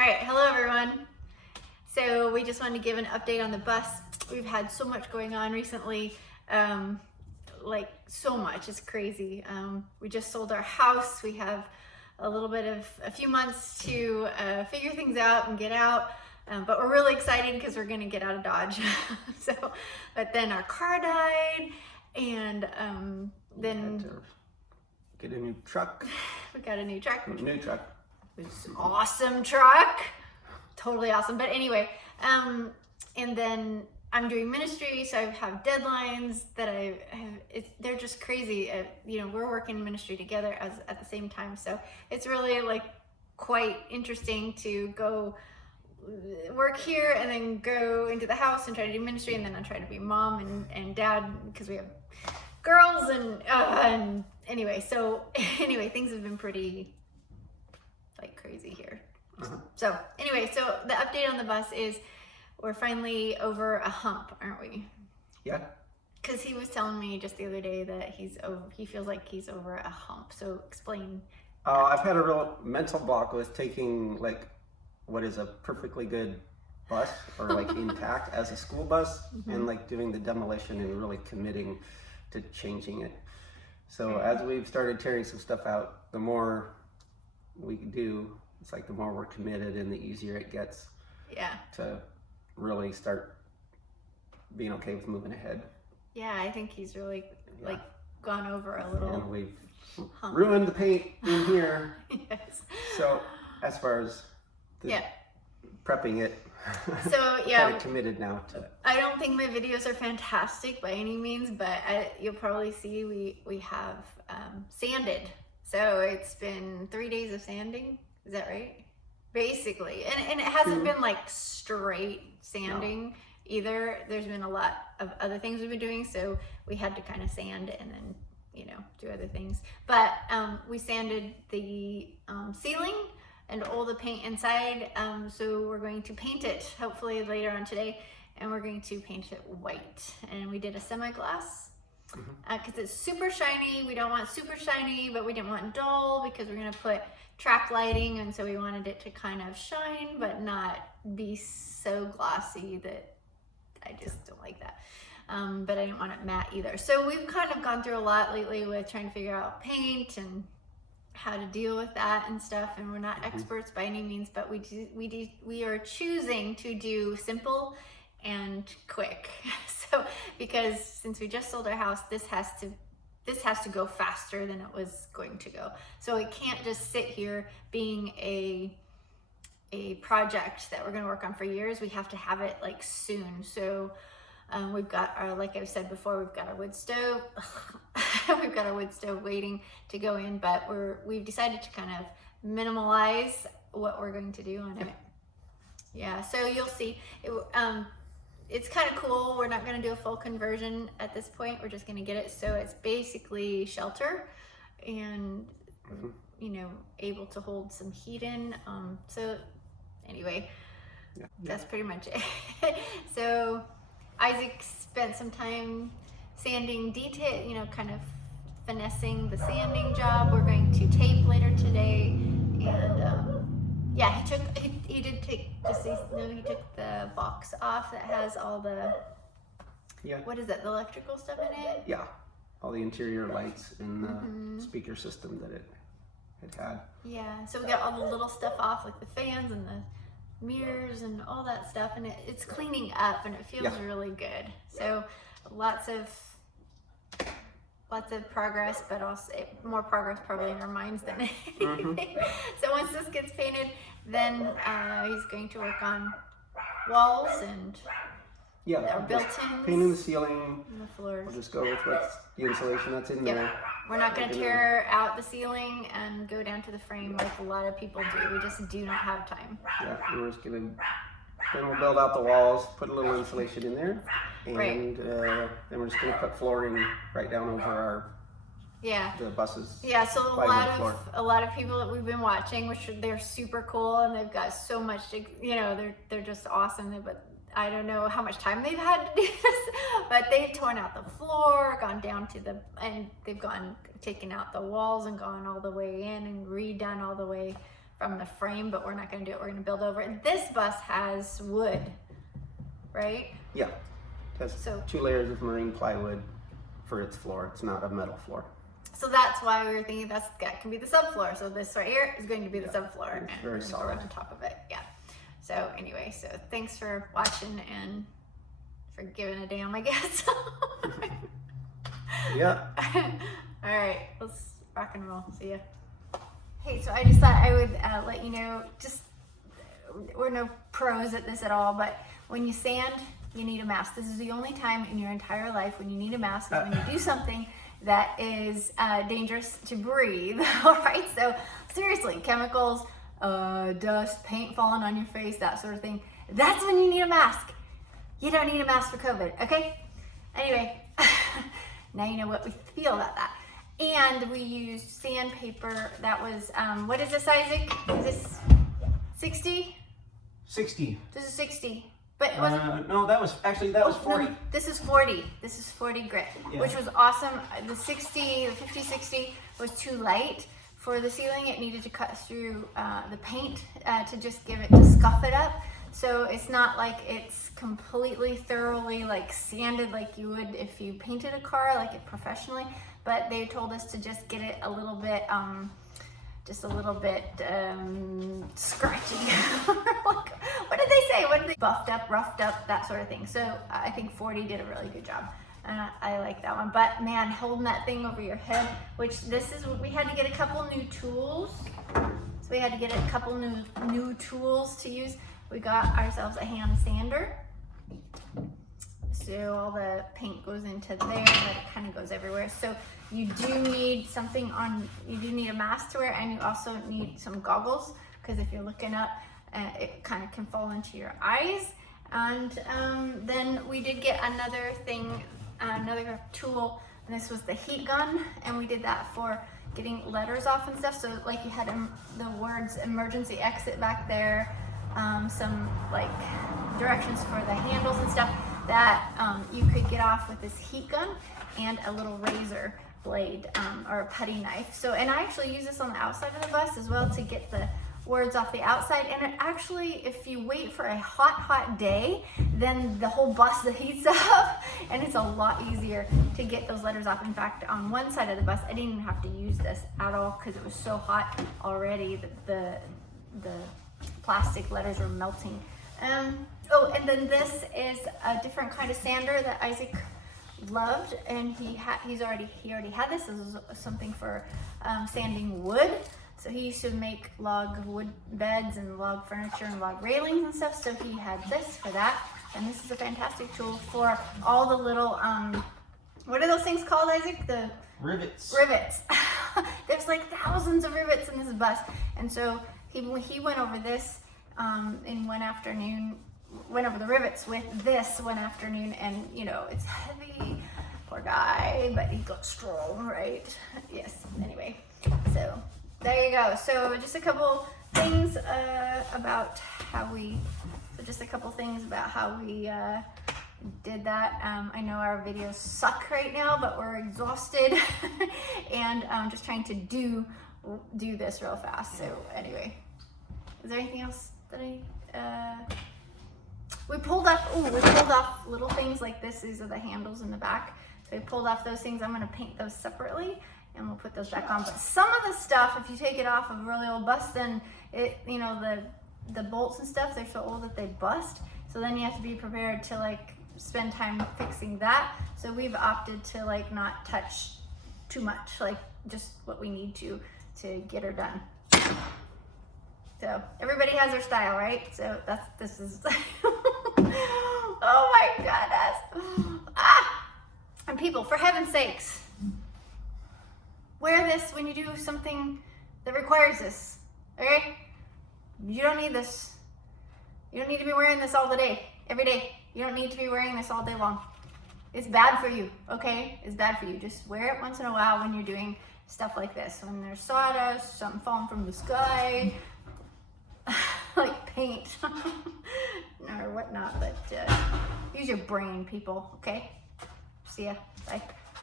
right, hello everyone. So we just wanted to give an update on the bus. We've had so much going on recently, like so much, it's crazy. We just sold our house. We have a few months to figure things out and get out. But we're really excited because we're gonna get out of Dodge. But then our car died, and then get a new truck. We got a new truck. It's an awesome truck, totally awesome. But anyway, and then I'm doing ministry, so I have deadlines that they're just crazy. We're working ministry together at the same time, so it's really like quite interesting to go work here and then go into the house and try to do ministry, and then I try to be mom and dad because we have girls and anyway, things have been pretty like crazy here. So anyway, so the update on the bus is we're finally over a hump, aren't we? Yeah. Because he was telling me just the other day that he feels like he's over a hump. So explain. I've had a real mental block with taking like what is a perfectly good bus or like intact as a school bus and like doing the demolition and really committing to changing it. So as we've started tearing some stuff out, the more we do, it's like the more we're committed and the easier it gets to really start being okay with moving ahead. Yeah, I think he's really like gone over a little. And we've ruined the paint in here. Yes. So as far as prepping it, so kind of committed now to. I don't think my videos are fantastic by any means, but you'll probably see we have sanded. So it's been 3 days of sanding. Is that right? Basically, and it hasn't been like straight sanding either. There's been a lot of other things we've been doing, so we had to kind of sand and then do other things. But we sanded the ceiling and all the paint inside, so we're going to paint it hopefully later on today, and we're going to paint it white. And we did a semi-gloss because it's super shiny. We don't want super shiny, but we didn't want dull because we're going to put track lighting, and so we wanted it to kind of shine but not be so glossy that I just don't like that. But I didn't want it matte either. So we've kind of gone through a lot lately with trying to figure out paint and how to deal with that and stuff, and we're not experts by any means, but we are choosing to do simple and quick. So because since we just sold our house, this has to go faster than it was going to go. So it can't just sit here being a project that we're going to work on for years. We have to have it like soon. So we've got our, like I've said before, we've got our wood stove. We've got our wood stove waiting to go in, but we've decided to kind of minimalize what we're going to do on it. Yeah, so you'll see. It's kind of cool. We're not going to do a full conversion at this point. We're just going to get it so it's basically shelter and able to hold some heat in. So anyway, that's pretty much it. So Isaac spent some time sanding detail, kind of finessing the sanding job. We're going to tape later today, and he took the box off that has all the what is that, the electrical stuff in it? Yeah, all the interior lights and the speaker system that it had. Yeah, so we got all the little stuff off, like the fans and the mirrors and all that stuff, and it's cleaning up and it feels really good. So lots of progress, but also more progress probably in our minds than anything. So once this gets painted, then he's going to work on walls and our built-ins, painting the ceiling and the floors. We'll just go with what's the insulation that's in there. We're not going to tear out the ceiling and go down to the frame like a lot of people do. We just do not have time. Yeah, we're just going to, then we'll build out the walls, put a little insulation in there, and then we're just going to put flooring right down over the buses. Yeah, so a lot of people that we've been watching, which they're super cool, and they've got so much, they're just awesome. But I don't know how much time they've had to do this, but they've torn out the floor, gone down to and they've taken out the walls and gone all the way in and redone all the way from the frame, but we're not gonna do it. We're gonna build over it. This bus has wood, right? Yeah, it has So 2 layers of marine plywood for its floor. It's not a metal floor. So that's why we were thinking that can be the subfloor. So this right here is going to be the subfloor, and very we're solid on top of it. Yeah. So anyway, so thanks for watching and for giving a damn, I guess. Yeah. All right, let's rock and roll. See ya. Hey, so I just thought I would let you know, just we're no pros at this at all, but when you sand, you need a mask. This is the only time in your entire life when you need a mask is when you do something that is dangerous to breathe. All right, so seriously, chemicals, dust, paint falling on your face, that sort of thing. That's when you need a mask. You don't need a mask for COVID, okay? Anyway, now you know what we feel about that. And we used sandpaper that was, what is this, Isaac? Is this 60? 60. This is 60. But it wasn't. No, that was 40. No, this is 40. This is 40 grit, Yeah. which was awesome. The 50-60 was too light for the ceiling. It needed to cut through the paint to scuff it up. So it's not like it's completely thoroughly like sanded like you would if you painted a car like it professionally. But they told us to just get it a little bit, scratchy. Like, what did they say? What did they buffed up, roughed up, that sort of thing. So I think 40 did a really good job. I like that one. But man, holding that thing over your head, which we had to get a couple new tools. So we had to get a couple new tools to use. We got ourselves a hand sander. So all the paint goes into there, but it kind of goes everywhere. So you do need you do need a mask to wear, and you also need some goggles, because if you're looking up, it kind of can fall into your eyes. And then we did get another tool, and this was the heat gun, and we did that for getting letters off and stuff. So like you had the words emergency exit back there, some like directions for the handles and stuff that you could get off with this heat gun and a little razor blade or a putty knife. So, and I actually use this on the outside of the bus as well to get the words off the outside. And it actually, if you wait for a hot day, then the whole bus heats up, and it's a lot easier to get those letters off. In fact, on one side of the bus, I didn't even have to use this at all because it was so hot already that the plastic letters were melting. Oh, and then this is a different kind of sander that Isaac loved, and he already had this. This is something for sanding wood. So he used to make log wood beds and log furniture and log railings and stuff. So he had this for that, and this is a fantastic tool for all the little what are those things called, Isaac? The Rivets. There's like thousands of rivets in this bus, and so he went over this in one afternoon. Went over the rivets with this one afternoon, and you know, it's heavy, poor guy, but he got strong, right? Yes. Anyway, so there you go. So just a couple things about how we did that. I know our videos suck right now, but we're exhausted and just trying to do this real fast. So anyway, is there anything else that we pulled off little things like this. These are the handles in the back. So we pulled off those things. I'm going to paint those separately, and we'll put those back on. But some of the stuff, if you take it off of a really old bus, then the bolts and stuff, they're so old that they bust. So then you have to be prepared to like spend time fixing that. So we've opted to like not touch too much, like just what we need to get her done. So everybody has their style, right? So this is, oh my goodness. And people, for heaven's sakes, wear this when you do something that requires this, okay? You don't need this. You don't need to be wearing this all the day, every day. You don't need to be wearing this all day long. It's bad for you, okay? It's bad for you. Just wear it once in a while when you're doing stuff like this. When there's sawdust, something falling from the sky, like paint or whatnot, but use your brain, people, okay? See ya. Bye.